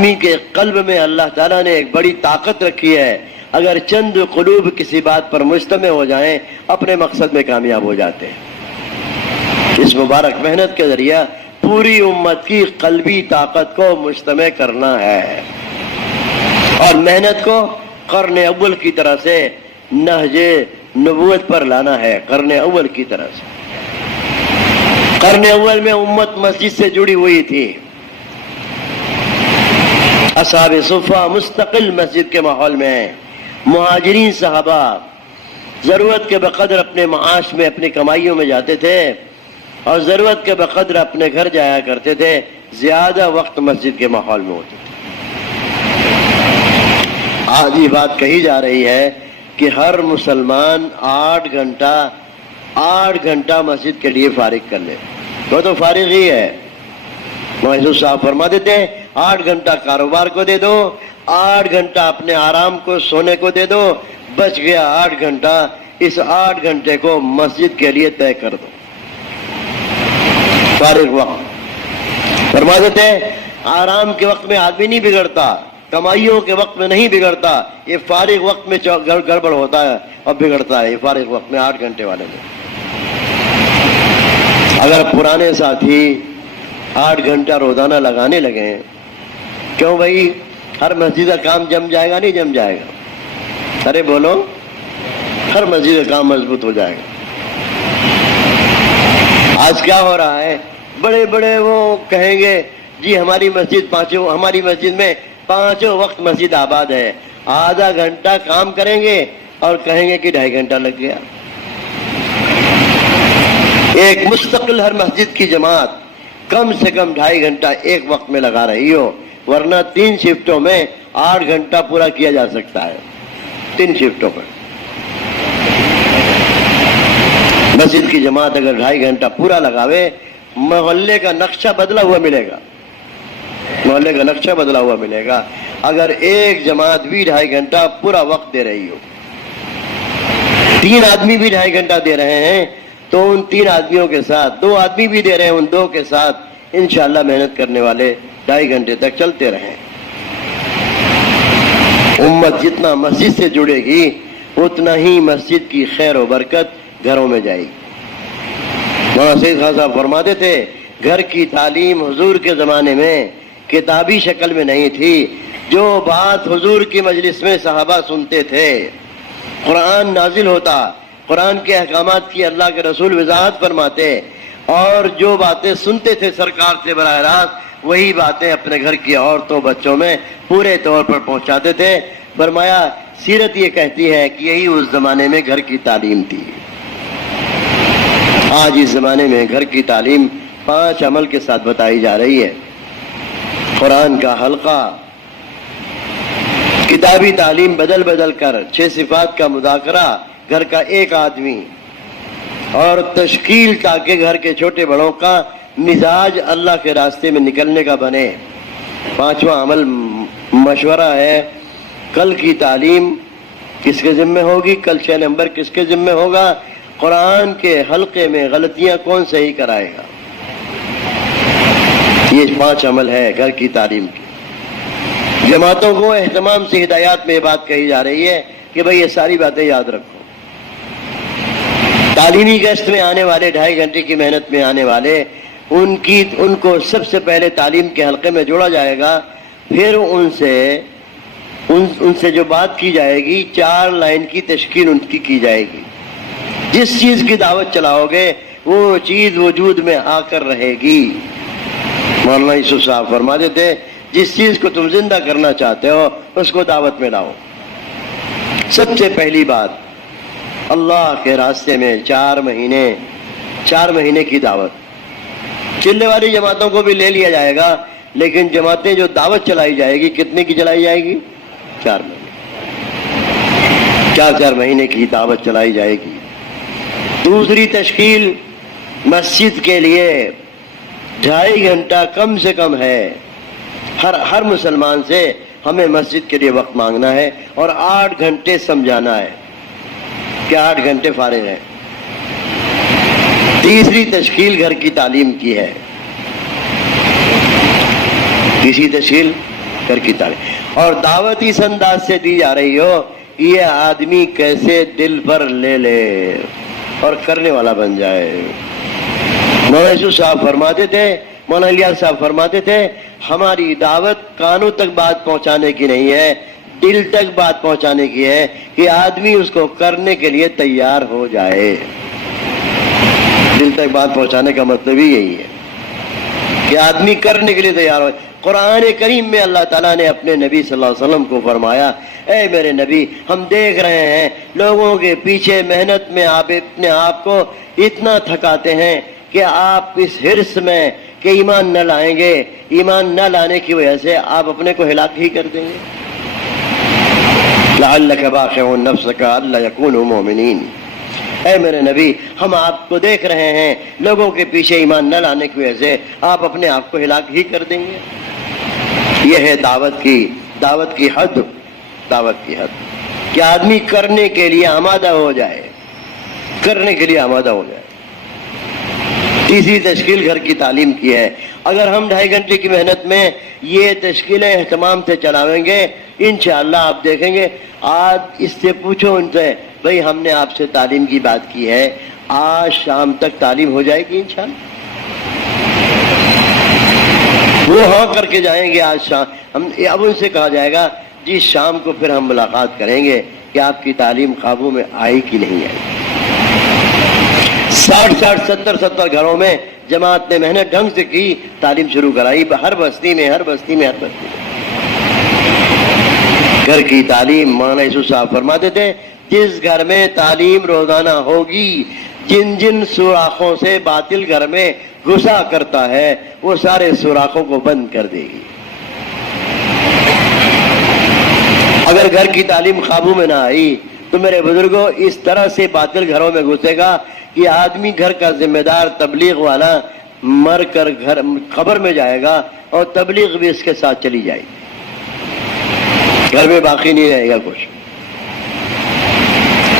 آدمی کے قلب میں اللہ تعالیٰ نے ایک بڑی طاقت رکھی ہے، اگر چند قلوب کسی بات پر مجتمع ہو جائیں اپنے مقصد میں کامیاب ہو جاتے ہیں۔ اس مبارک محنت کے ذریعہ پوری امت کی قلبی طاقت کو مجتمع کرنا ہے، اور محنت کو قرن اول کی طرح سے نہج نبوت پر لانا ہے۔ قرن اول کی طرح سے، قرن اول میں امت مسجد سے جڑی ہوئی تھی، اصحاب صفہ مستقل مسجد کے ماحول میں ہیں، مہاجرین صحابہ ضرورت کے بقدر اپنے معاش میں اپنی کمائیوں میں جاتے تھے اور ضرورت کے بقدر اپنے گھر جایا کرتے تھے، زیادہ وقت مسجد کے ماحول میں ہوتے تھے۔ آج یہ بات کہی جا رہی ہے کہ ہر مسلمان 8 گھنٹہ مسجد کے لیے فارغ کر لے، وہ تو فارغ ہی ہے۔ محسوس صاحب فرما دیتے ہیں 8 گھنٹہ کاروبار کو دے دو، 8 گھنٹہ اپنے آرام کو سونے کو دے دو، بچ گیا 8 گھنٹہ، اس 8 گھنٹے کو مسجد کے لیے طے کر دو۔ فارغ وقت فرما دیتے ہیں آرام کے وقت میں آدمی نہیں بگڑتا، کمائیوں کے وقت میں نہیں بگڑتا، یہ فارغ وقت میں گڑبڑ ہوتا ہے اور بگڑتا ہے، یہ فارغ وقت میں 8 گھنٹے والے میں۔ اگر پرانے ساتھی 8 گھنٹہ روزانہ لگانے لگے، کیوں بھائی ہر مسجد کا کام جم جائے گا؟ نہیں جم جائے گا، ارے بولو، ہر مسجد کا کام مضبوط ہو جائے گا۔ آج کیا ہو رہا ہے، بڑے بڑے وہ کہیں گے جی ہماری مسجد میں 5 وقت مسجد آباد ہے، آدھا گھنٹہ کام کریں گے اور کہیں گے کہ 2.5 گھنٹہ لگ گیا۔ ایک مستقل ہر مسجد کی جماعت کم سے کم 2.5 گھنٹہ ایک وقت میں لگا رہی ہو، ورنہ 3 شفٹوں میں 8 گھنٹہ پورا کیا جا سکتا ہے، 3 شفٹوں پر۔ مسجد کی جماعت اگر 2.5 گھنٹہ پورا لگاوے، محلے کا نقشہ بدلا ہوا ملے گا، محلے کا نقشہ بدلا ہوا ملے گا۔ اگر ایک جماعت بھی 2.5 گھنٹہ پورا وقت دے رہی ہو، 3 آدمی بھی 2.5 گھنٹہ دے رہے ہیں، تو ان 3 آدمیوں کے ساتھ 2 آدمی بھی دے رہے ہیں، ان 2 کے ساتھ انشاءاللہ محنت کرنے والے 2.5 گھنٹے تک چلتے رہیں۔ امت جتنا مسجد سے جڑے گی اتنا ہی مسجد کی خیر و برکت گھروں میں جائے گی۔ مولانا سید خان صاحب فرماتے تھے گھر کی تعلیم حضور کے زمانے میں کتابی شکل میں نہیں تھی، جو بات حضور کی مجلس میں صحابہ سنتے تھے، قرآن نازل ہوتا، قرآن کے احکامات کی اللہ کے رسول وضاحت فرماتے، اور جو باتیں سنتے تھے سرکار سے براہ راست، وہی باتیں اپنے گھر کی عورتوں بچوں میں پورے طور پر پہنچاتے تھے۔ فرمایا سیرت یہ کہتی ہے کہ یہی اس زمانے میں گھر کی تعلیم تھی۔ آج اس زمانے میں گھر کی تعلیم 5 عمل کے ساتھ بتائی جا رہی ہے، قرآن کا حلقہ، کتابی تعلیم بدل بدل کر 6 صفات کا مذاکرہ، گھر کا ایک آدمی، اور تشکیل تاکہ گھر کے چھوٹے بڑوں کا مزاج اللہ کے راستے میں نکلنے کا بنے۔ 5واں عمل مشورہ ہے، کل کی تعلیم کس کے ذمہ ہوگی، کل 6 نمبر کس کے ذمہ ہوگا، قرآن کے حلقے میں غلطیاں کون صحیح کرائے گا۔ یہ 5 عمل ہے گھر کی تعلیم کی۔ جماعتوں کو اہتمام سے ہدایات میں یہ بات کہی جا رہی ہے کہ بھئی یہ ساری باتیں یاد رکھو۔ تعلیمی گشت میں آنے والے 2.5 گھنٹے کی محنت میں آنے والے ان کو سب سے پہلے تعلیم کے حلقے میں جوڑا جائے گا، پھر ان سے جو بات کی جائے گی 4 لائن کی تشکیل ان کی جائے گی۔ جس چیز کی دعوت چلاؤ گے وہ چیز وجود میں آ کر رہے گی۔ مولانا یوسف صاحب فرما دیتے جس چیز کو تم زندہ کرنا چاہتے ہو اس کو دعوت میں لاؤ۔ سب سے پہلی بات اللہ کے راستے میں 4 مہینے کی دعوت۔ چلے والی جماعتوں کو بھی لے لیا جائے گا، لیکن جماعتیں جو دعوت چلائی جائے گی کتنے کی چلائی جائے گی؟ 4 مہینے، 4 مہینے کی دعوت چلائی جائے گی۔ دوسری تشکیل مسجد کے لیے 2.5 گھنٹہ کم سے کم ہے، ہر مسلمان سے ہمیں مسجد کے لیے وقت مانگنا ہے اور 8 گھنٹے سمجھانا ہے کہ 8 گھنٹے فارغ ہیں۔ تیسری تشکیل گھر کی تعلیم کی ہے، تیسری تشکیل گھر کی تعلیم اور دعوت اس انداز سے دی جا رہی ہو یہ آدمی کیسے دل پر لے لے اور کرنے والا بن جائے۔ مولانا یوسف صاحب فرماتے تھے، مولانا الیاس صاحب فرماتے تھے، ہماری دعوت کانوں تک بات پہنچانے کی نہیں ہے، دل تک بات پہنچانے کی ہے کہ آدمی اس کو کرنے کے لیے تیار ہو جائے۔ دل تک بات پہنچانے کا مطلب ہی یہی ہے کہ آدمی کرنے کے لیے تیار ہو۔ قرآن کریم میں اللہ تعالیٰ نے اپنے نبی صلی اللہ علیہ وسلم کو فرمایا، اے میرے نبی، ہم دیکھ رہے ہیں لوگوں کے پیچھے محنت میں آپ اپنے آپ کو اتنا تھکاتے ہیں کہ آپ اس حرص میں کہ ایمان نہ لائیں گے، ایمان نہ لانے کی وجہ سے آپ اپنے کو ہلاک ہی کر دیں گے۔ لعلک باخع نفسک الا یکونوا مؤمنین، اے میرے نبی ہم آپ کو دیکھ رہے ہیں لوگوں کے پیچھے ایمان نہ لانے کی وجہ سے آپ اپنے آپ کو ہلاک ہی کر دیں گے۔ یہ ہے دعوت کی حد کہ آدمی کرنے کے لیے آمادہ ہو جائے، کرنے کے لیے آمادہ ہو جائے۔ تیسری تشکیل گھر کی تعلیم کی ہے۔ اگر ہم 2.5 گھنٹے کی محنت میں یہ تشکیلیں اہتمام سے چلاویں گے انشاءاللہ آپ دیکھیں گے، آج اس سے پوچھو ان سے، بھئی ہم نے آپ سے تعلیم کی بات کی ہے، آج شام تک تعلیم ہو جائے گی انشاءاللہ؟ وہ ہاں کر کے جائیں گے آج شام۔ اب ان سے کہا جائے گا جی شام کو پھر ہم ملاقات کریں گے کہ آپ کی تعلیم قابو میں آئی کہ نہیں آئی۔ 60 70 گھروں میں جماعت نے محنت ڈھنگ سے کی، تعلیم شروع کرائی، ہر بستی میں گھر کی تعلیم۔ مولانا یوسف صاحب فرماتے تھے جس گھر میں تعلیم روزانہ ہوگی، جن سوراخوں سے باطل گھر میں گھسا کرتا ہے وہ سارے سوراخوں کو بند کر دے گی۔ اگر گھر کی تعلیم قابو میں نہ آئی تو میرے بزرگوں اس طرح سے باطل گھروں میں گھسے گا کہ آدمی گھر کا ذمہ دار تبلیغ والا مر کر قبر میں جائے گا اور تبلیغ بھی اس کے ساتھ چلی جائے گی، گھر میں باقی نہیں رہے گا کچھ۔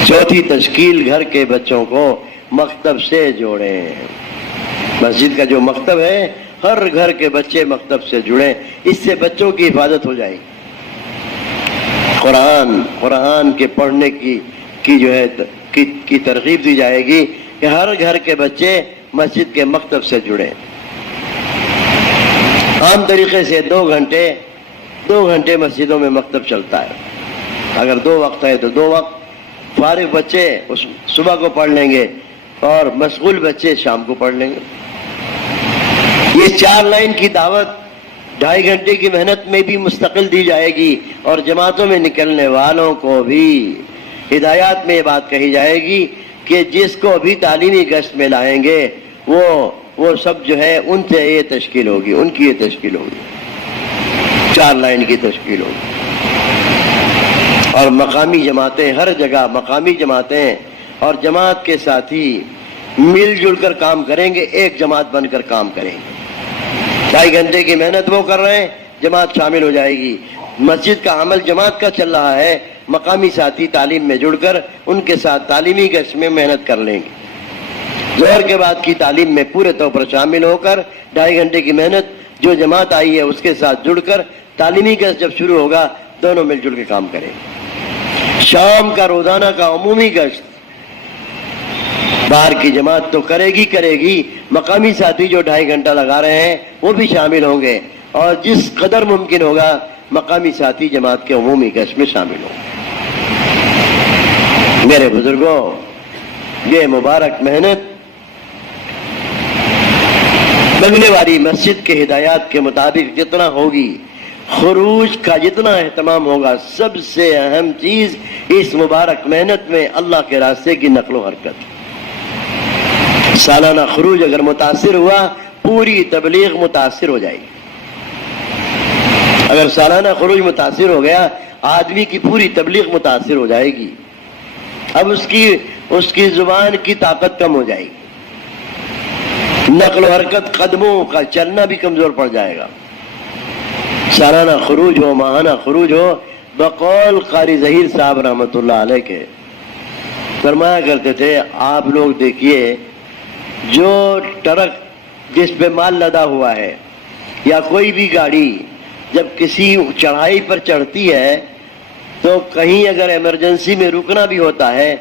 چوتھی تشکیل گھر کے بچوں کو مکتب سے جوڑیں۔ مسجد کا جو مکتب ہے ہر گھر کے بچے مکتب سے جڑیں، اس سے بچوں کی حفاظت ہو جائے گی۔ قرآن کے پڑھنے کی جو ہے کی ترغیب دی جائے گی کہ ہر گھر کے بچے مسجد کے مکتب سے جڑیں۔ عام طریقے سے 2 گھنٹے مسجدوں میں مکتب چلتا ہے۔ اگر 2 وقت ہے تو 2 وقت، فارغ بچے صبح کو پڑھ لیں گے اور مشغول بچے شام کو پڑھ لیں گے۔ یہ 4 لائن کی دعوت 2.5 گھنٹے کی محنت میں بھی مستقل دی جائے گی اور جماعتوں میں نکلنے والوں کو بھی ہدایات میں یہ بات کہی جائے گی کہ جس کو بھی تعلیمی گشت میں لائیں گے وہ سب جو ہے ان سے یہ تشکیل ہوگی، ان کی یہ تشکیل ہوگی، 4 لائن کی تشکیل ہوگی۔ اور مقامی جماعتیں، ہر جگہ مقامی جماعتیں اور جماعت کے ساتھی مل جل کر کام کریں گے، ایک جماعت بن کر کام کریں گے۔ 2.5 گھنٹے کی محنت وہ کر رہے ہیں، جماعت شامل ہو جائے گی۔ مسجد کا عمل جماعت کا چل رہا ہے، مقامی ساتھی تعلیم میں جڑ کر ان کے ساتھ تعلیمی گشت میں محنت کر لیں گے۔ ظہر کے بعد کی تعلیم میں پورے طور پر شامل ہو کر 2.5 گھنٹے کی محنت جو جماعت آئی ہے اس کے ساتھ جڑ کر تعلیمی گشت جب شروع ہوگا دونوں مل جل کے کام کریں گے۔ شام کا روزانہ کا عمومی گشت باہر کی جماعت تو کرے گی، مقامی ساتھی جو 2.5 گھنٹہ لگا رہے ہیں وہ بھی شامل ہوں گے اور جس قدر ممکن ہوگا مقامی ساتھی جماعت کے عمومی گشت میں شامل ہوں گے۔ میرے بزرگوں یہ مبارک محنت بنگلے والی مسجد کے ہدایات کے مطابق جتنا ہوگی، خروج کا جتنا اہتمام ہوگا، سب سے اہم چیز اس مبارک محنت میں اللہ کے راستے کی نقل و حرکت۔ سالانہ خروج اگر متاثر ہوا پوری تبلیغ متاثر ہو جائے گی۔ اگر سالانہ خروج متاثر ہو گیا آدمی کی پوری تبلیغ متاثر ہو جائے گی، اب اس کی زبان کی طاقت کم ہو جائے گی، نقل و حرکت قدموں کا چلنا بھی کمزور پڑ جائے گا۔ سالانہ خروج ہو، ماہانہ خروج ہو، بقول قاری ظہیر صاحب رحمۃ اللہ علیہ کے فرمایا کرتے تھے، آپ لوگ دیکھیے جو ٹرک جس پہ مال لدا ہوا ہے یا کوئی بھی گاڑی جب کسی چڑھائی پر چڑھتی ہے تو کہیں اگر ایمرجنسی میں رکنا بھی ہوتا ہے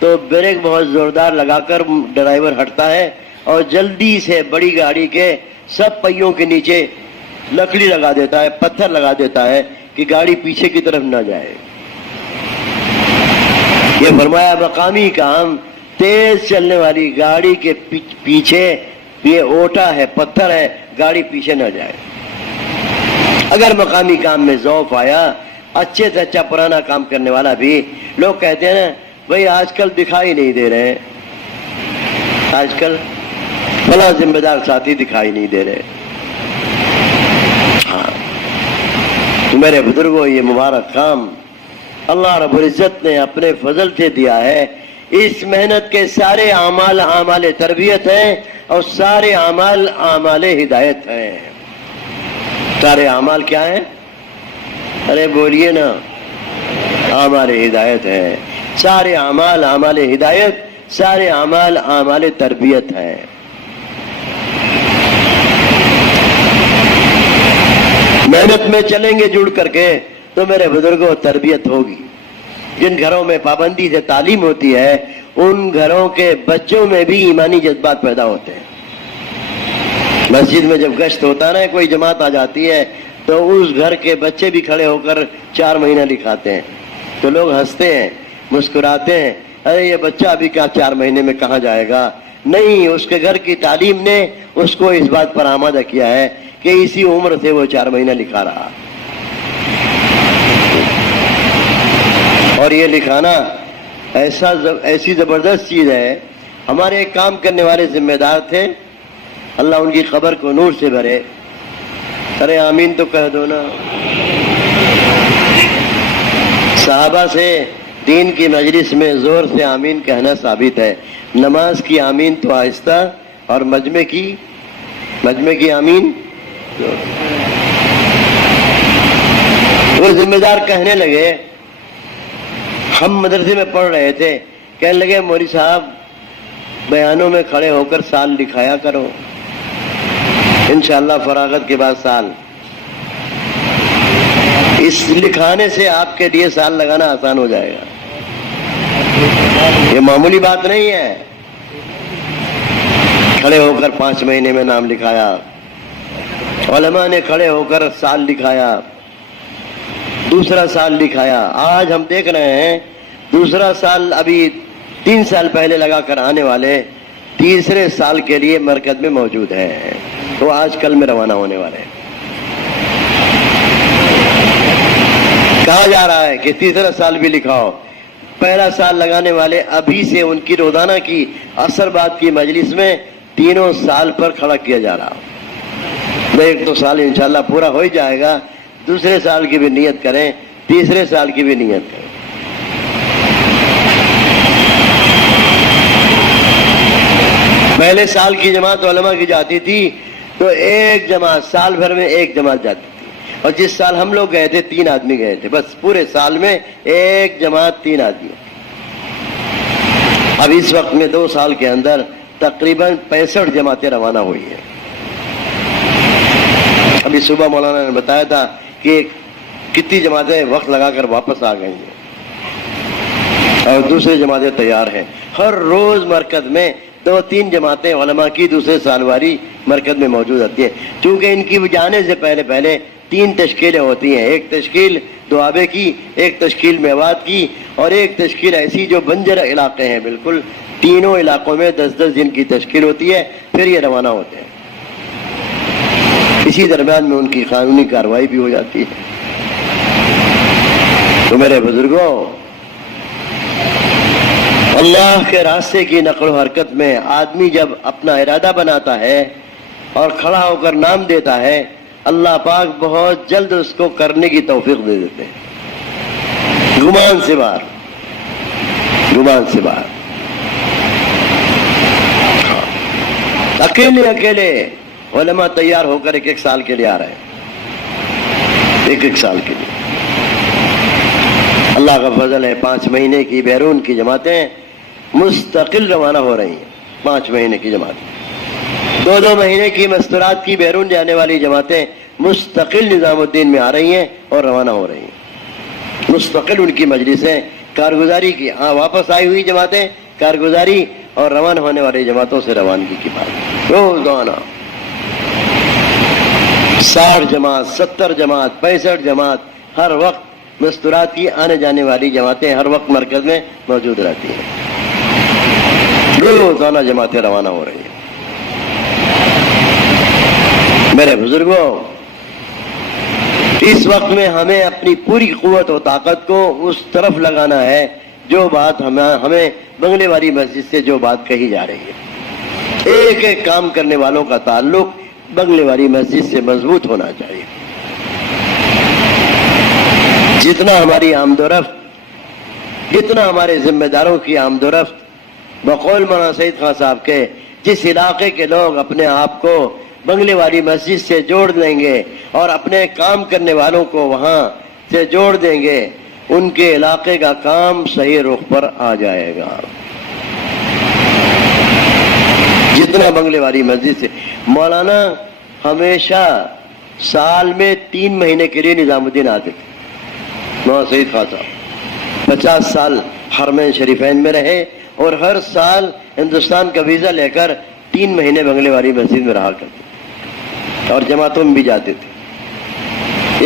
تو بریک بہت زوردار لگا کر ڈرائیور ہٹتا ہے اور جلدی سے بڑی گاڑی کے سب پہیوں کے نیچے لکڑی لگا دیتا ہے، پتھر لگا دیتا ہے کہ گاڑی پیچھے کی طرف نہ جائے۔ یہ فرمایا مقامی کام، تیز چلنے والی گاڑی کے پیچھے یہ اوٹا ہے، پتھر ہے، گاڑی پیچھے نہ جائے۔ اگر مقامی کام میں ضعف آیا، اچھے سے اچھا پرانا کام کرنے والا بھی، لوگ کہتے ہیں نا بھئی آج کل دکھائی نہیں دے رہے، آج کل فلاں ذمہ دار ساتھی دکھائی نہیں دے رہے۔ ہاں میرے بزرگوں، یہ مبارک کام اللہ رب العزت نے اپنے فضل سے دیا ہے۔ اس محنت کے سارے اعمال اعمال تربیت ہیں اور سارے اعمال اعمال ہدایت ہیں۔ سارے اعمال کیا ہیں؟ ارے بولیے نا، اعمال ہدایت ہے۔ سارے اعمال اعمال ہدایت، سارے اعمال اعمال تربیت ہیں۔ محنت میں چلیں گے جڑ کر کے تو میرے بزرگوں تربیت ہوگی۔ جن گھروں میں پابندی سے تعلیم ہوتی ہے ان گھروں کے بچوں میں بھی ایمانی جذبات پیدا ہوتے ہیں۔ مسجد میں جب گشت ہوتا ہے نا، کوئی جماعت آ جاتی ہے تو اس گھر کے بچے بھی کھڑے ہو کر 4 مہینہ لکھاتے ہیں تو لوگ ہنستے ہیں، مسکراتے ہیں، ارے یہ بچہ ابھی کیا 4 مہینے میں کہاں جائے گا؟ نہیں، اس کے گھر کی تعلیم نے اس کو اس بات پر آمادہ کیا ہے کہ اسی عمر سے وہ 4 مہینہ لکھا رہا۔ اور یہ لکھانا ایسی زبردست چیز ہے۔ ہمارے ایک کام کرنے والے ذمہ دار تھے، اللہ ان کی قبر کو نور سے بھرے، ارے آمین تو کہہ دو نا۔ صحابہ سے دین کی مجلس میں زور سے آمین کہنا ثابت ہے۔ نماز کی آمین تو آہستہ اور مجمع کی آمین۔ وہ ذمہ دار کہنے لگے، ہم مدرسے میں پڑھ رہے تھے، کہنے لگے مولوی صاحب بیانوں میں کھڑے ہو کر سال لکھایا کرو، انشاءاللہ فراغت کے بعد سال۔ اس لکھانے سے آپ کے لیے سال لگانا آسان ہو جائے گا۔ یہ معمولی بات نہیں ہے۔ کھڑے ہو کر 5 مہینے میں نام لکھایا، علماء نے کھڑے ہو کر سال لکھایا، دوسرا سال لکھایا۔ آج ہم دیکھ رہے ہیں دوسرا سال ابھی 3 سال پہلے لگا کر آنے والے تیسرے سال کے لیے مرکز میں موجود ہے، وہ آج کل میں روانہ ہونے والے ہیں۔ کہا جا رہا ہے کہ تیسرا سال بھی لکھاؤ۔ پہلا سال لگانے والے ابھی سے ان کی روزانہ کی عصر بعد کی مجلس میں 3 سال پر کھڑا کیا جا رہا۔ ایک تو سال انشاءاللہ پورا ہو ہی جائے گا، دوسرے سال کی بھی نیت کریں، تیسرے سال کی بھی نیت کریں۔ پہلے سال کی جماعت علماء کی جاتی تھی تو ایک جماعت سال بھر میں ایک جماعت جاتی تھی، اور جس سال ہم لوگ گئے تھے 3 آدمی گئے تھے، بس پورے سال میں ایک جماعت 3 آدمی۔ اب اس وقت میں 2 سال کے اندر تقریباً 65 جماعتیں روانہ ہوئی ہیں۔ ابھی صبح مولانا نے بتایا تھا کہ کتنی جماعتیں وقت لگا کر واپس آ گئی ہیں اور دوسری جماعتیں تیار ہیں۔ ہر روز مرکز میں 2-3 جماعتیں علماء کی دوسرے سال والی مرکز میں موجود ہوتی ہیں، چونکہ ان کی جانے سے پہلے 3 تشکیلیں ہوتی ہیں، ایک تشکیل دوابے کی، ایک تشکیل میوات کی، اور ایک تشکیل ایسی جو بنجر علاقے ہیں بالکل۔ تینوں علاقوں میں 10-10 دن کی تشکیل ہوتی ہے، پھر یہ روانہ ہوتے ہیں۔ اسی درمیان میں ان کی قانونی کارروائی بھی ہو جاتی ہے۔ تو میرے بزرگوں، اللہ کے راستے کی نقل و حرکت میں آدمی جب اپنا ارادہ بناتا ہے اور کھڑا ہو کر نام دیتا ہے، اللہ پاک بہت جلد اس کو کرنے کی توفیق دے دیتے ہیں، گمان سے باہر۔ اکیلے علماء تیار ہو کر 1 سال کے لیے آ رہے ہیں، 1 سال کے لیے۔ اللہ کا فضل ہے، 5 مہینے کی بیرون کی جماعتیں مستقل روانہ ہو رہی ہیں۔ 5 مہینے کی جماعتیں، 2 مہینے کی مستورات کی بیرون جانے والی جماعتیں مستقل نظام الدین میں آ رہی ہیں اور روانہ ہو رہی ہیں، مستقل ان کی مجلسیں کارگزاری کی، ہاں واپس آئی ہوئی جماعتیں کارگزاری اور روانہ ہونے والی جماعتوں سے روانگی کی بات، روزانہ 60 جماعت 70 جماعت 65 جماعت ہر وقت مستورات کی آنے جانے والی جماعتیں ہر وقت مرکز میں موجود رہتی ہیں، روزانہ جماعتیں روانہ ہو رہی ہیں۔ میرے بزرگوں، اس وقت میں ہمیں اپنی پوری قوت و طاقت کو اس طرف لگانا ہے جو بات ہمیں بنگلے والی مسجد سے جو بات کہی جا رہی ہے۔ ایک ایک کام کرنے والوں کا تعلق بنگلے والی مسجد سے مضبوط ہونا چاہیے۔ جتنا ہماری آمد و رفت، جتنا ہمارے ذمہ داروں کی آمد و رفت، بقول مولانا سعید خان صاحب کے، جس علاقے کے لوگ اپنے آپ کو بنگلے والی مسجد سے جوڑ دیں گے اور اپنے کام کرنے والوں کو وہاں سے جوڑ دیں گے، ان کے علاقے کا کام صحیح رخ پر آ جائے گا۔ جتنا بنگلے والی مسجد سے، مولانا ہمیشہ سال میں 3 مہینے کے لیے نظام الدین آتے تھے۔ مولانا سعید خان صاحب 50 سال حرمین شریفین میں رہے اور ہر سال ہندوستان کا ویزا لے کر 3 مہینے بنگلے والی مسجد میں رہا کرتے تھے اور جماعتوں میں بھی جاتے تھے۔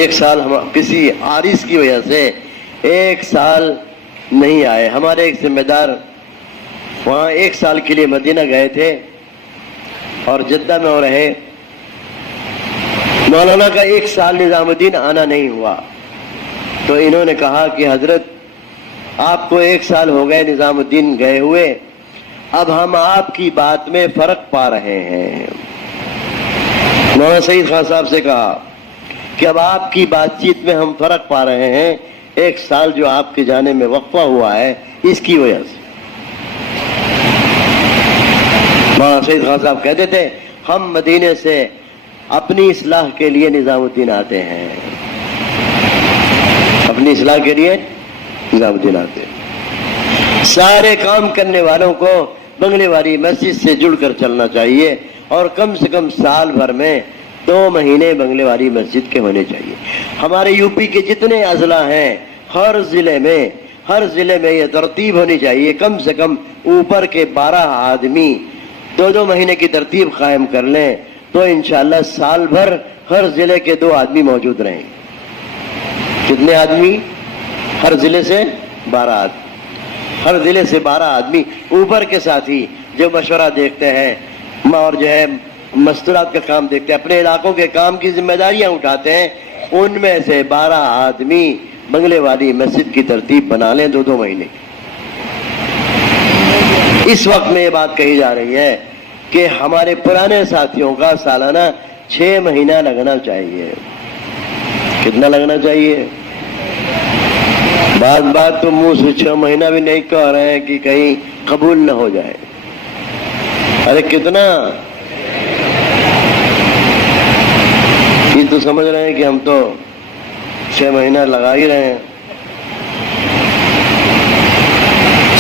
ایک سال ہم کسی عارض کی وجہ سے ایک سال نہیں آئے، ہمارے ایک ذمہ دار وہاں 1 سال کے لیے مدینہ گئے تھے اور جدہ میں وہ رہے۔ مولانا کا 1 سال نظام الدین آنا نہیں ہوا تو انہوں نے کہا کہ حضرت آپ کو 1 سال ہو گئے نظام الدین گئے ہوئے، اب ہم آپ کی بات میں فرق پا رہے ہیں۔ مولانا سعید خان صاحب سے کہا کہ اب آپ کی بات چیت میں ہم فرق پا رہے ہیں، 1 سال جو آپ کے جانے میں وقفہ ہوا ہے اس کی وجہ سے۔ مولانا سعید خان صاحب کہتے تھے ہم مدینے سے اپنی اصلاح کے لیے نظام الدین آتے ہیں، اپنی اصلاح کے لیے نظام الدین آتے ہیں۔ سارے کام کرنے والوں کو بنگلے والی مسجد سے جڑ کر چلنا چاہیے اور کم سے کم سال بھر میں 2 مہینے بنگلے والی مسجد کے ہونے چاہیے۔ ہمارے یو پی کے جتنے اضلاع ہیں ہر ضلع میں یہ ترتیب ہونی چاہیے، کم سے کم اوپر کے 12 آدمی 2 مہینے کی ترتیب قائم کر لیں تو انشاءاللہ سال بھر ہر ضلع کے 2 آدمی موجود رہیں گے۔ کتنے آدمی؟ ہر ضلع سے 12 آدمی، ہر ضلع سے 12 آدمی اوپر کے ساتھی جو مشورہ دیکھتے ہیں اور جو ہے مستورات کا کام دیکھتے ہیں، اپنے علاقوں کے کام کی ذمہ داریاں اٹھاتے ہیں، ان میں سے 12 آدمی بنگلے والی مسجد کی ترتیب بنا لیں 2 مہینے کی۔ اس وقت میں یہ بات کہی جا رہی ہے کہ ہمارے پرانے ساتھیوں کا سالانہ 6 مہینہ لگنا چاہیے۔ کتنا لگنا چاہیے؟ بات تو منہ سے 6 مہینہ بھی نہیں کہہ رہے ہیں کہ کہیں قبول نہ ہو جائے۔ ارے کتنا؟ یہ تو سمجھ رہے ہیں کہ ہم تو 6 مہینہ لگا ہی رہے ہیں۔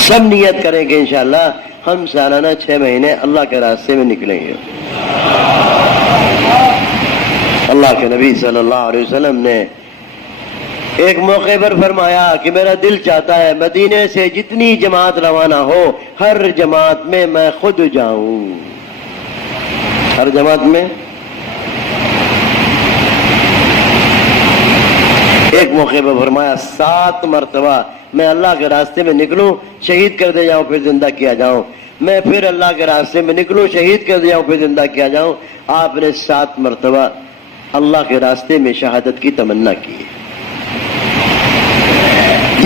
سب نیت کریں کہ انشاءاللہ ہم سالانہ 6 مہینے اللہ کے راستے میں نکلیں گے۔ اللہ کے نبی صلی اللہ علیہ وسلم نے ایک موقع پر فرمایا کہ میرا دل چاہتا ہے مدینے سے جتنی جماعت روانہ ہو ہر جماعت میں میں خود جاؤں، ہر جماعت میں۔ ایک موقع پر فرمایا 7 مرتبہ میں اللہ کے راستے میں نکلوں، شہید کر دے جاؤں پھر زندہ کیا جاؤں، میں پھر اللہ کے راستے میں نکلوں، شہید کر دے جاؤں پھر زندہ کیا جاؤں۔ آپ نے 7 مرتبہ اللہ کے راستے میں شہادت کی تمنا کی۔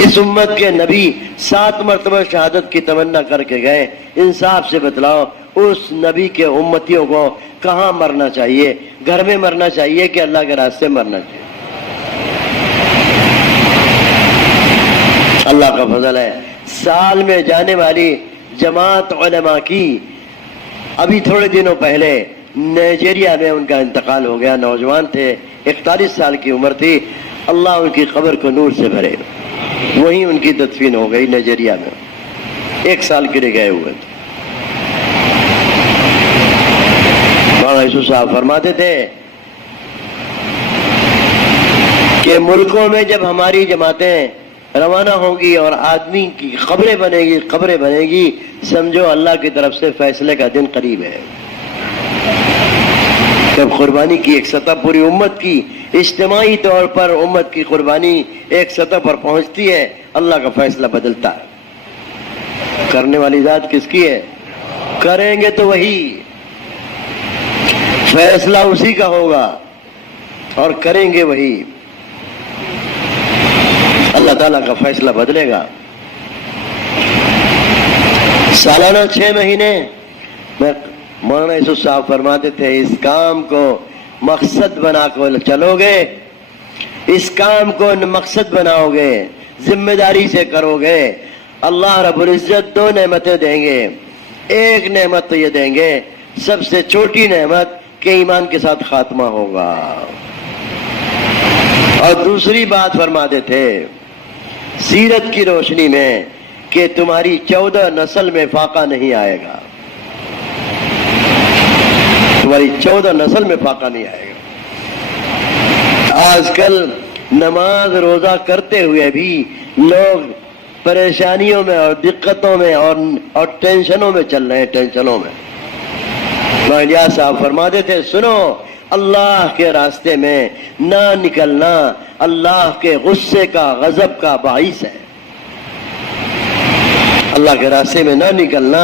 اس امت کے نبی 7 مرتبہ شہادت کی تمنا کر کے گئے، انصاف سے بتلاؤ اس نبی کے امتیوں کو کہاں مرنا چاہیے؟ گھر میں مرنا چاہیے کہ اللہ کے راستے مرنا چاہیے؟ اللہ کا فضل ہے، سال میں جانے والی جماعت علماء کی ابھی تھوڑے دنوں پہلے نائجیریا میں ان کا انتقال ہو گیا، نوجوان تھے، 41 سال کی عمر تھی، اللہ ان کی قبر کو نور سے بھرے، وہیں ان کی تدفین ہو گئی نائجیریا میں، 1 سال کے لیے گئے ہوئے تھے۔ مولانا یوسف صاحب فرماتے تھے کہ ملکوں میں جب ہماری جماعتیں روانہ ہوں گی اور آدمی کی قبریں بنے گی سمجھو اللہ کی طرف سے فیصلے کا دن قریب ہے. جب قربانی کی ایک سطح پوری امت کی اجتماعی طور پر امت کی قربانی ایک سطح پر پہنچتی ہے اللہ کا فیصلہ بدلتا ہے. کرنے والی ذات کس کی ہے؟ کریں گے تو وہی، فیصلہ اسی کا ہوگا اور کریں گے وہی. اللہ تعالیٰ کا فیصلہ بدلے گا. سالانہ 6 مہینے میں مولانا یوسف صاحب فرماتے تھے اس کام کو مقصد بنا کر چلو گے، اس کام کو مقصد بناؤ گے، ذمہ داری سے کرو گے، اللہ رب العزت 2 نعمتیں دیں گے. ایک نعمت تو یہ دیں گے، سب سے چھوٹی نعمت کہ ایمان کے ساتھ خاتمہ ہوگا. اور دوسری بات فرماتے تھے سیرت کی روشنی میں کہ تمہاری 14 نسل میں فاقہ نہیں آئے گا. تمہاری 14 نسل میں فاقہ نہیں آئے گا. آج کل نماز روزہ کرتے ہوئے بھی لوگ پریشانیوں میں اور دقتوں میں اور ٹینشنوں میں چل رہے ہیں. ٹینشنوں میں الیاس صاحب فرماتے تھے سنو، اللہ کے راستے میں نہ نکلنا اللہ کے غصے کا غضب کا باعث ہے. اللہ کے راستے میں نہ نکلنا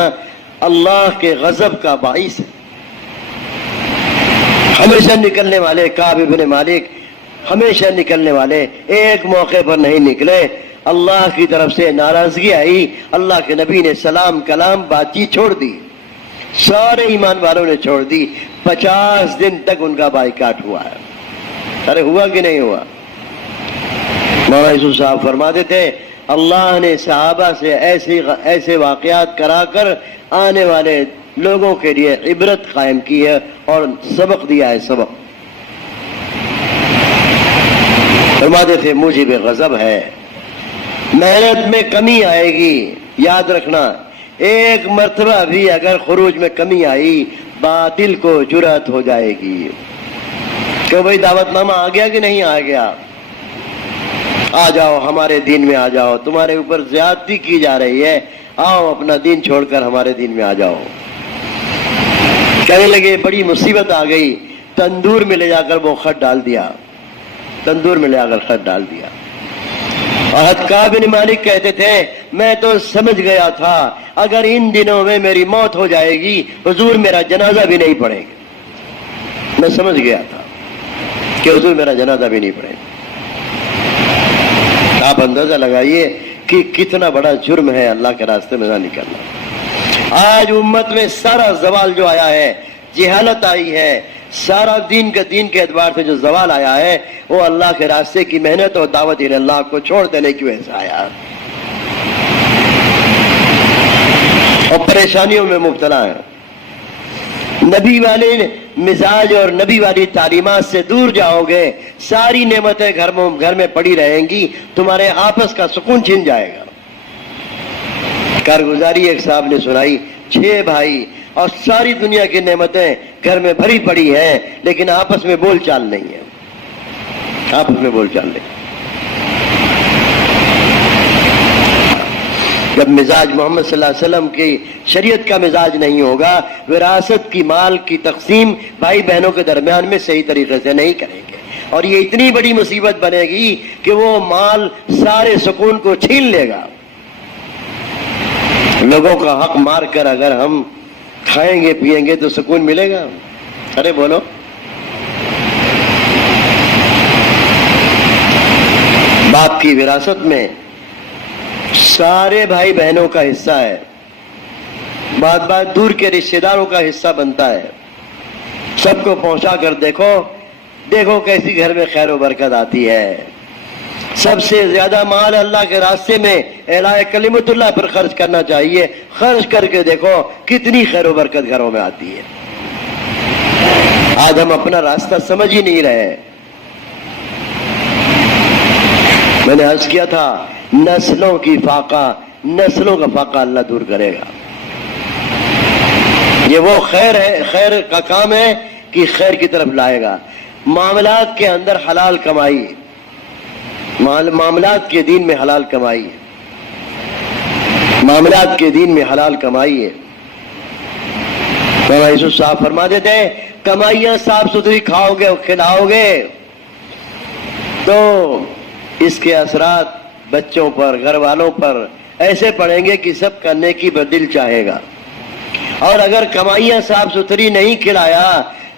اللہ کے غضب کا باعث ہے. ہمیشہ نکلنے والے کعب بن مالک ہمیشہ نکلنے والے ایک موقع پر نہیں نکلے. اللہ کی طرف سے ناراضگی آئی، اللہ کے نبی نے سلام کلام بات چیت چھوڑ دی، سارے ایمان والوں نے چھوڑ دی. 50 دن تک ان کا بائیکاٹ ہوا ہے. ارے ہوا کہ نہیں ہوا؟ مولانا یوسف صاحب فرماتے تھے اللہ نے صحابہ سے ایسے واقعات کرا کر آنے والے لوگوں کے لیے عبرت قائم کی ہے اور سبق دیا ہے. سبق فرماتے تھے موجب غضب ہے، محنت میں کمی آئے گی. یاد رکھنا ایک مرتبہ بھی اگر خروج میں کمی آئی باطل کو جرأت ہو جائے گی کہ بھئی دعوت نامہ آ گیا کہ نہیں آ گیا، آ جاؤ ہمارے دین میں آ جاؤ، تمہارے اوپر زیادتی کی جا رہی ہے، آؤ اپنا دین چھوڑ کر ہمارے دین میں آ جاؤ. کہنے لگے بڑی مصیبت آ گئی، تندور میں لے جا کر وہ خط ڈال دیا. تندور میں لے جا کر خط ڈال دیا. اور کعب بن مالک کہتے تھے میں تو سمجھ گیا تھا اگر ان دنوں میں میری موت ہو جائے گی حضور میرا جنازہ بھی نہیں پڑھے گا. میں سمجھ گیا تھا کہ حضور میرا جنازہ بھی نہیں پڑھے گا. آپ اندازہ لگائیے کہ کتنا بڑا جرم ہے اللہ کے راستے میں نہ نکلنا. آج امت میں سارا زوال جو آیا ہے، جہالت آئی ہے، سارا دین کے اعتبار سے جو زوال آیا ہے وہ اللہ کے راستے کی محنت اور دعوت اللہ کو چھوڑ دینے کی وجہ سے آیا اور پریشانیوں میں مبتلا ہے. نبی والے مزاج اور نبی والی تعلیمات سے دور جاؤ گے ساری نعمتیں گھر میں پڑی رہیں گی، تمہارے آپس کا سکون چھن جائے گا. کارگزاری ایک صاحب نے سنائی 6 بھائی اور ساری دنیا کی نعمتیں گھر میں بھری پڑی ہیں لیکن آپس میں بول چال نہیں ہے. آپس میں بول چال نہیں. جب مزاج محمد صلی اللہ علیہ وسلم کی شریعت کا مزاج نہیں ہوگا وراثت کی مال کی تقسیم بھائی بہنوں کے درمیان میں صحیح طریقے سے نہیں کریں گے اور یہ اتنی بڑی مصیبت بنے گی کہ وہ مال سارے سکون کو چھین لے گا. لوگوں کا حق مار کر اگر ہم کھائیں گے پیئیں گے تو سکون ملے گا؟ ارے بولو. باپ کی وراثت میں سارے بھائی بہنوں کا حصہ ہے، بات بات دور کے رشتہ داروں کا حصہ بنتا ہے. سب کو پہنچا کر دیکھو کیسی گھر میں خیر و برکت آتی ہے. سب سے زیادہ مال اللہ کے راستے میں اعلاء کلمت اللہ پر خرچ کرنا چاہیے. خرچ کر کے دیکھو کتنی خیر و برکت گھروں میں آتی ہے. آج ہم اپنا راستہ سمجھ ہی نہیں رہے. میں نے عرض کیا تھا نسلوں کا فاقہ اللہ دور کرے گا. یہ وہ خیر ہے، خیر کا کام ہے کہ خیر کی طرف لائے گا. معاملات کے اندر حلال کمائی، معاملات کے دین میں حلال کمائی ہے، معاملات کے دین میں حلال کمائی ہے۔ مولانا یوسف صاحب فرما دیتے ہیں کمائیاں صاف ستھری کھاؤ گے اور کھلاؤ گے تو اس کے اثرات بچوں پر، گھر والوں پر ایسے پڑیں گے کہ سب کرنے کی دل چاہے گا۔ اور اگر کمائیاں صاف ستھری نہیں کھلایا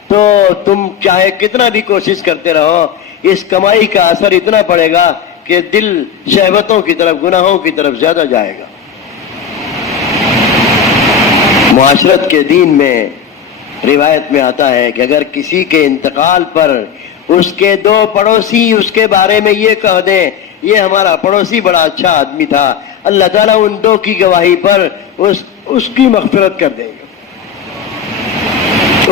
تو تم چاہے کتنا بھی کوشش کرتے رہو، اس کمائی کا اثر اتنا پڑے گا کہ دل شہوتوں کی طرف، گناہوں کی طرف زیادہ جائے گا۔ معاشرت کے دین میں روایت میں آتا ہے کہ اگر کسی کے انتقال پر اس کے دو پڑوسی اس کے بارے میں یہ کہہ دیں یہ ہمارا پڑوسی بڑا اچھا آدمی تھا، اللہ تعالیٰ ان دو کی گواہی پر اس کی مغفرت کر دیں گے۔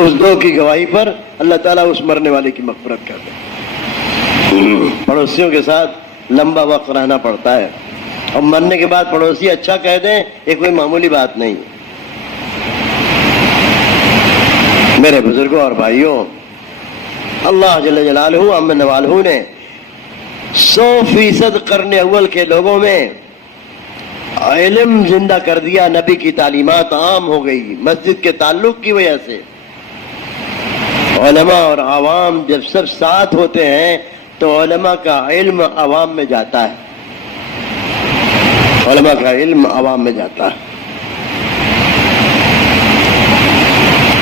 اس دو کی گواہی پر اللہ تعالیٰ اس مرنے والے کی مغفرت کر دیں گے۔ پڑوسیوں کے ساتھ لمبا وقت رہنا پڑتا ہے، اور مرنے کے بعد پڑوسی اچھا کہہ دیں یہ کوئی معمولی بات نہیں۔ میرے بزرگوں اور بھائیوں، اللہ جل جلالہ امن والہ نے 100% قرن اول کے لوگوں میں علم زندہ کر دیا، نبی کی تعلیمات عام ہو گئی مسجد کے تعلق کی وجہ سے۔ علماء اور عوام جب سب ساتھ ہوتے ہیں تو علماء کا علم عوام میں جاتا ہے، علماء کا علم عوام میں جاتا ہے۔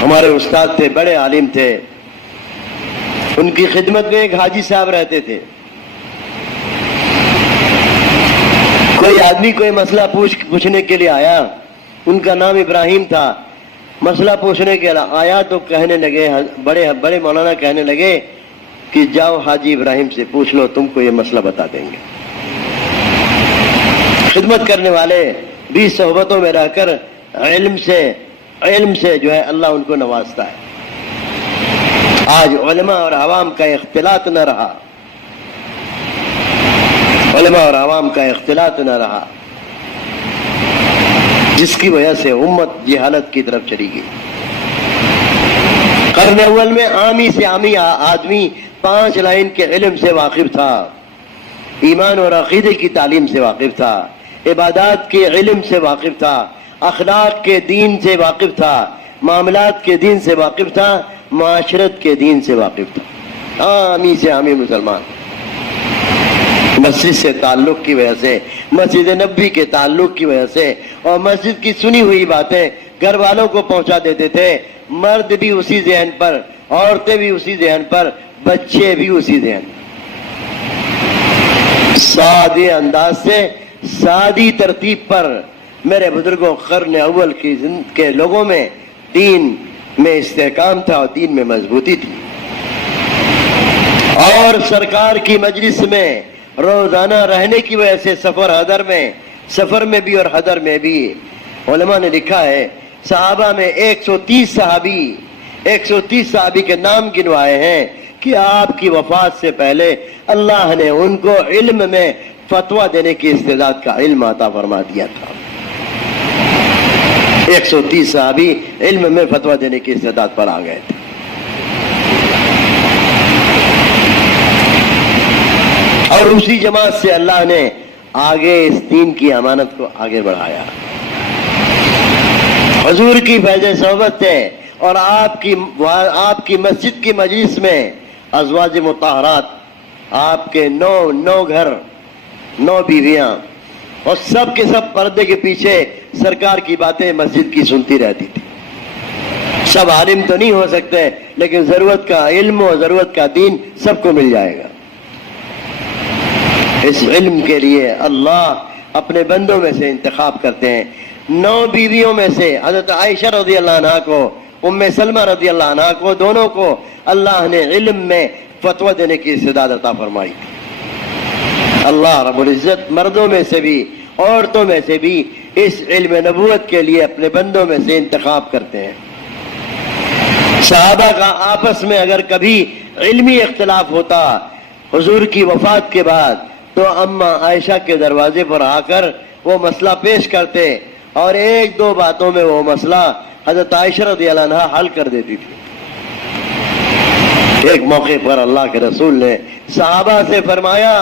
ہمارے استاد تھے، بڑے عالم تھے، ان کی خدمت میں ایک حاجی صاحب رہتے تھے۔ کوئی آدمی کوئی مسئلہ پوچھنے کے لیے آیا، ان کا نام ابراہیم تھا، مسئلہ پوچھنے کے لیے آیا تو کہنے لگے، بڑے مولانا کہنے لگے کہ جاؤ حاجی ابراہیم سے پوچھ لو، تم کو یہ مسئلہ بتا دیں گے۔ خدمت کرنے والے بھی صحبتوں میں رہ کر علم سے جو ہے اللہ ان کو نوازتا ہے۔ آج علماء اور عوام کا اختلاط نہ رہا، علماء اور عوام کا اختلاط نہ رہا، جس کی وجہ سے امت جہالت کی طرف چلی گئی۔ قرن اول میں عامی سے عامی آدمی 5 لائن کے علم سے واقف تھا، ایمان اور عقیدے کی تعلیم سے واقف تھا، عبادات کے علم سے واقف تھا، اخلاق کے دین سے واقف تھا، معاملات کے دین سے واقف تھا، معاشرت کے دین سے واقف تھا۔ عامی سے عامی مسلمان مسجد سے تعلق کی وجہ سے، مسجد نبوی کے تعلق کی وجہ سے، اور مسجد کی سنی ہوئی باتیں گھر والوں کو پہنچا دیتے تھے، مرد بھی اسی ذہن پر، عورتیں بھی اسی ذہن پر، بچے بھی اسی ذہن پر، سادے انداز سے، سادی ترتیب پر۔ میرے بزرگوں قرن اول کے لوگوں میں دین میں استحکام تھا اور دین میں مضبوطی تھی، اور سرکار کی مجلس میں روزانہ رہنے کی وجہ سے سفر میں بھی اور حضر میں بھی، علماء نے لکھا ہے صحابہ میں 130 صحابی کے نام گنوائے ہیں کہ آپ کی وفات سے پہلے اللہ نے ان کو علم میں فتویٰ دینے کی استعداد کا علم عطا فرما دیا تھا۔ 130 صحابی علم میں فتویٰ دینے کی استعداد پر آ گئے تھے۔ اور اسی جماعت سے اللہ نے آگے اس دین کی امانت کو آگے بڑھایا۔ حضور کی فیض صحبت سے اور آپ کی مسجد کی مجلس میں ازواج مطہرات، آپ کے 9 گھر، 9 بیویاں، اور سب کے سب پردے کے پیچھے سرکار کی باتیں مسجد کی سنتی رہتی تھی۔ سب عالم تو نہیں ہو سکتے، لیکن ضرورت کا علم اور ضرورت کا دین سب کو مل جائے گا۔ اس علم کے لیے اللہ اپنے بندوں میں سے انتخاب کرتے ہیں۔ 9 بیویوں میں سے حضرت عائشہ رضی اللہ عنہا کو، ام سلمہ رضی اللہ عنہا کو، دونوں کو اللہ نے علم میں فتویٰ دینے کی استعداد عطا فرمائی۔ اللہ رب العزت مردوں میں سے بھی عورتوں میں سے بھی اس علم نبوت کے لیے اپنے بندوں میں سے انتخاب کرتے ہیں۔ صحابہ کا آپس میں اگر کبھی علمی اختلاف ہوتا حضور کی وفات کے بعد تو اماں عائشہ کے دروازے پر آ کر وہ مسئلہ پیش کرتے، اور 1-2 باتوں میں وہ مسئلہ حضرت عائشہ رضی اللہ عنہا حل کر دیتی تھی۔ ایک موقع پر اللہ کے رسول نے صحابہ سے فرمایا